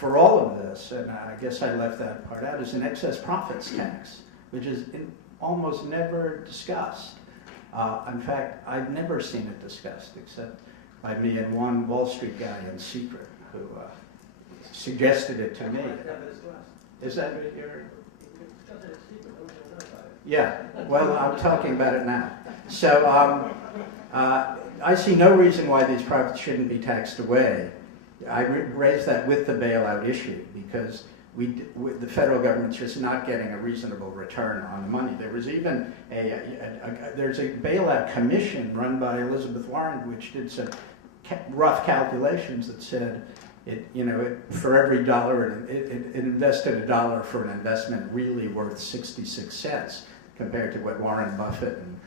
for all of this, and I guess I left that part out, is an excess profits tax, which is almost never discussed. In fact, I've never seen it discussed except by me and one Wall Street guy in secret who suggested it to me. Is that what you're? Yeah, well, I'm talking about it now. So I see no reason why these profits shouldn't be taxed away. I raised that with the bailout issue because the federal government's just not getting a reasonable return on the money. There was even there's a bailout commission run by Elizabeth Warren, which did some rough calculations that said for every dollar it invested $1 for an investment really worth 66 cents compared to what Warren Buffett and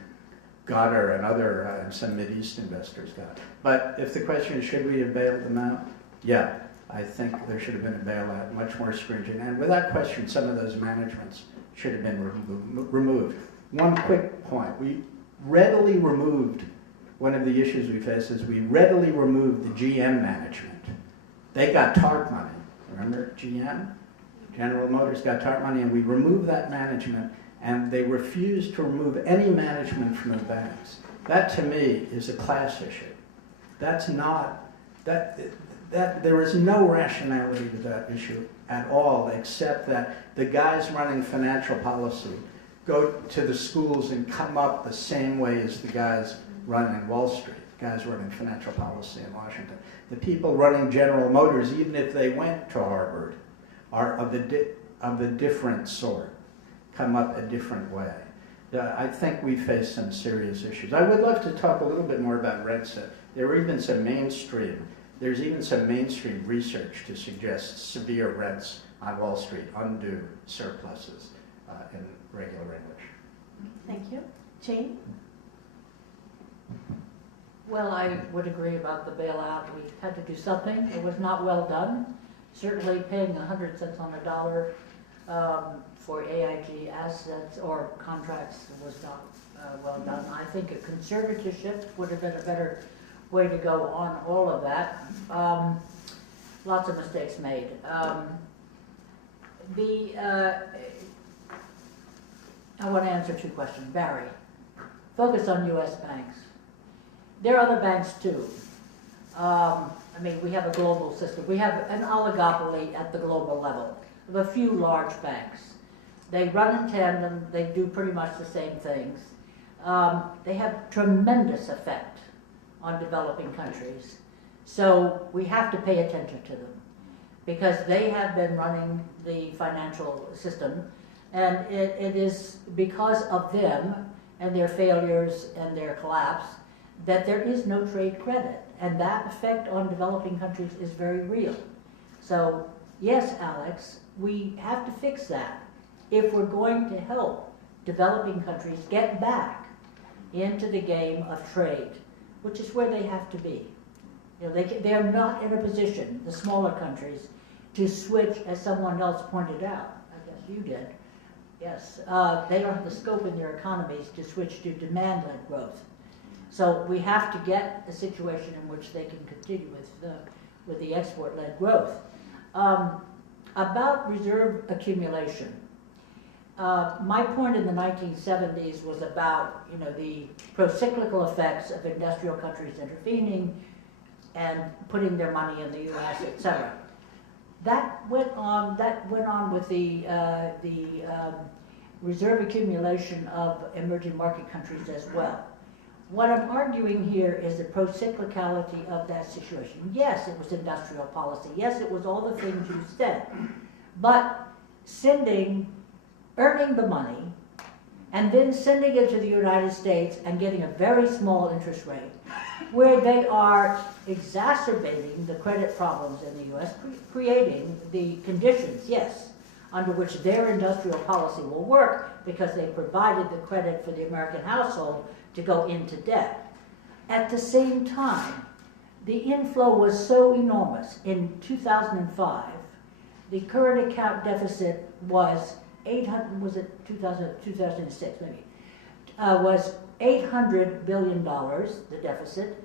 Goddard and other and some Mideast investors got. But if the question is, should we have bailed them out? Yeah, I think there should have been a bailout, much more stringent. And without question, some of those managements should have been removed. One quick point. We readily removed, one of the issues we faced is we readily removed the GM management. They got TARP money. Remember GM? General Motors got TARP money, and we removed that management, and they refused to remove any management from the banks. That, to me, is a class issue. That's not, there is no rationality to that issue at all, except that the guys running financial policy go to the schools and come up the same way as the guys running Wall Street, guys running financial policy in Washington. The people running General Motors, even if they went to Harvard, are of the different sort, come up a different way. I think we face some serious issues. I would love to talk a little bit more about REDSA. There's even some mainstream research to suggest severe rents on Wall Street, undue surpluses in regular English. Thank you. Jane? Well, I would agree about the bailout. We had to do something. It was not well done. Certainly paying 100 cents on the dollar for AIG assets or contracts was not well done. I think a conservatorship would have been a better way to go on all of that. Lots of mistakes made. I want to answer two questions. Barry, focus on U.S. banks. There are other banks too. I mean, we have a global system. We have an oligopoly at the global level of a few large banks. They run in tandem. They do pretty much the same things. They have tremendous effect on developing countries. So we have to pay attention to them because they have been running the financial system, and it is because of them and their failures and their collapse that there is no trade credit, and that effect on developing countries is very real. So yes, Alex, we have to fix that if we're going to help developing countries get back into the game of trade, which is where they have to be. You know, they're not in a position, the smaller countries, to switch, as someone else pointed out, I guess you did, yes, they don't have the scope in their economies to switch to demand-led growth. So we have to get a situation in which they can continue with the export-led growth. About reserve accumulation, my point in the 1970s was about the pro-cyclical effects of industrial countries intervening and putting their money in the U.S., etc. That went on with the reserve accumulation of emerging market countries as well. What I'm arguing here is the pro-cyclicality of that situation. Yes, it was industrial policy. Yes, it was all the things you said. But earning the money, and then sending it to the United States and getting a very small interest rate, where they are exacerbating the credit problems in the U.S., creating the conditions, yes, under which their industrial policy will work because they provided the credit for the American household to go into debt. At the same time, the inflow was so enormous. In 2005, the current account deficit was 2006 maybe, was $800 billion, the deficit,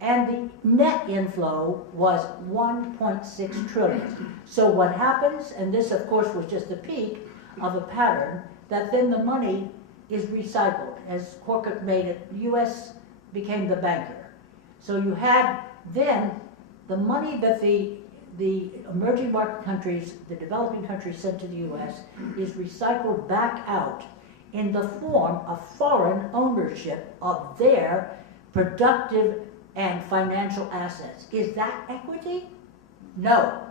and the net inflow was 1.6 trillion. So what happens, and this of course was just the peak of a pattern, that then the money is recycled. As Corker made it, the US became the banker. So you had then the money that the emerging market countries, the developing countries sent to the US is recycled back out in the form of foreign ownership of their productive and financial assets. Is that equity? No.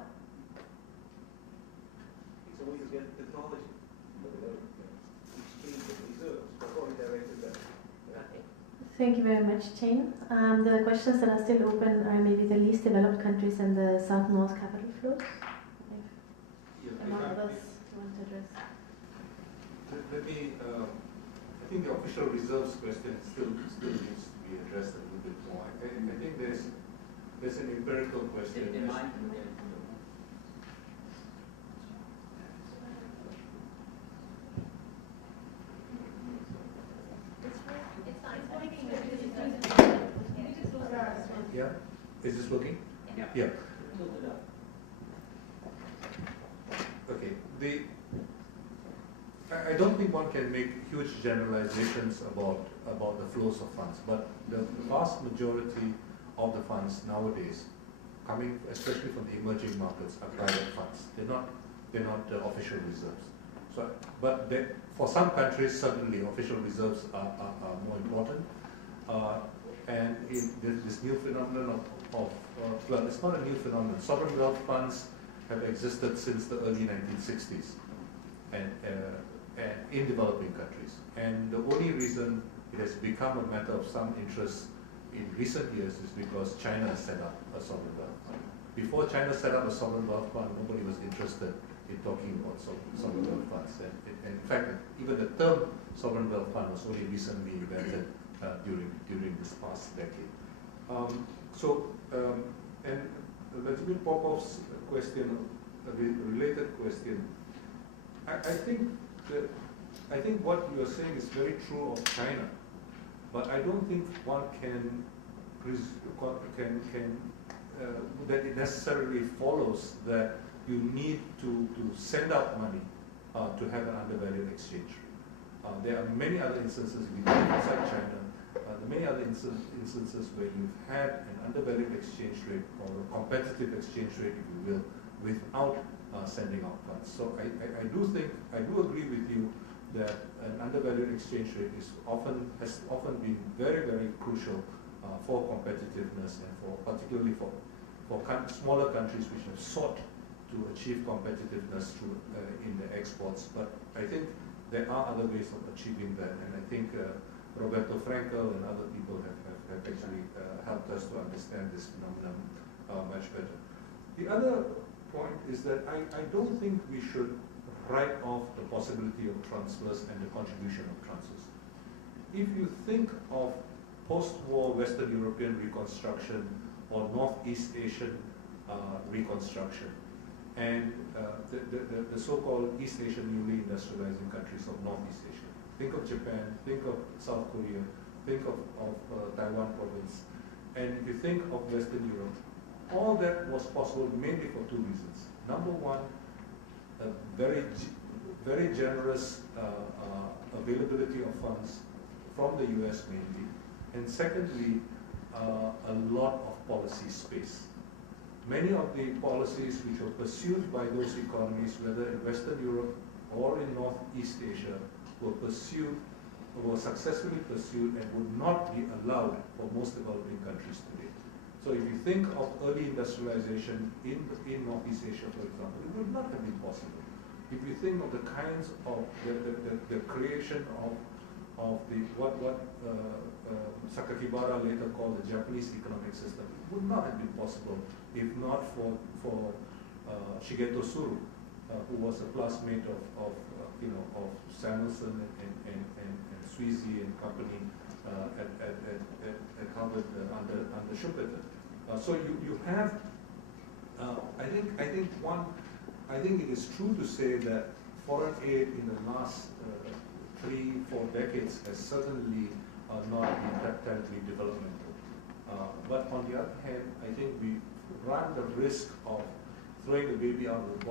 It's always get technology, but they don't exchange the reserves before we directed that. Thank you very much, Jane. The questions that are still open are maybe the least developed countries and the South-North capital flows. If among others you want to address. Let me, I think the official reserves question still needs to be addressed a little bit more. I think there's an empirical question. Yeah, is this working? Yeah. Okay. I don't think one can make huge generalizations about the flows of funds, but the vast majority of the funds nowadays, coming especially from the emerging markets, are private funds. They're not official reserves. So, but for some countries, certainly official reserves are more important. And this new phenomenon of well, it's not a new phenomenon. Sovereign wealth funds have existed since the early 1960s, and in developing countries. And the only reason it has become a matter of some interest in recent years is because China has set up a sovereign wealth fund. Before China set up a sovereign wealth fund, nobody was interested in talking about sovereign wealth funds. And in fact, even the term sovereign wealth fund was only recently invented during this past decade. And Vladimir Popov's question, a related question, I think what you are saying is very true of China, but I don't think one can that it necessarily follows that you need to send out money to have an undervalued exchange rate. There are many other instances inside China. Many other instances where you've had an undervalued exchange rate or a competitive exchange rate, if you will, without sending out funds. So I do agree with you that an undervalued exchange rate has often been very, very crucial for competitiveness and particularly for smaller countries which have sought to achieve competitiveness in their exports. But I think there are other ways of achieving that, and I think Roberto Frankel and other people have actually helped us to understand this phenomenon much better. The other point is that I don't think we should write off the possibility of transfers and the contribution of transfers. If you think of post-war Western European reconstruction or Northeast Asian reconstruction, and the so-called East Asian newly industrializing countries of Northeast Asia. Think of Japan, think of South Korea, think of Taiwan province, and if you think of Western Europe, all that was possible mainly for two reasons. Number one, a very generous availability of funds from the US mainly, and secondly, a lot of policy space. Many of the policies which were pursued by those economies, whether in Western Europe or in Northeast Asia, were successfully pursued and would not be allowed for most developing countries today. So if you think of early industrialization in Northeast Asia, for example, it would not have been possible. If you think of the kinds of the creation of what Sakakibara later called the Japanese economic system, it would not have been possible if not for Shigeto Suru, who was a classmate of Samuelson and Sweezy and company at Harvard under Schumpeter. So you have, I think it is true to say that foreign aid in the last 3-4 decades has certainly not been terribly developmental. But on the other hand, I think we run the risk of throwing the baby out with the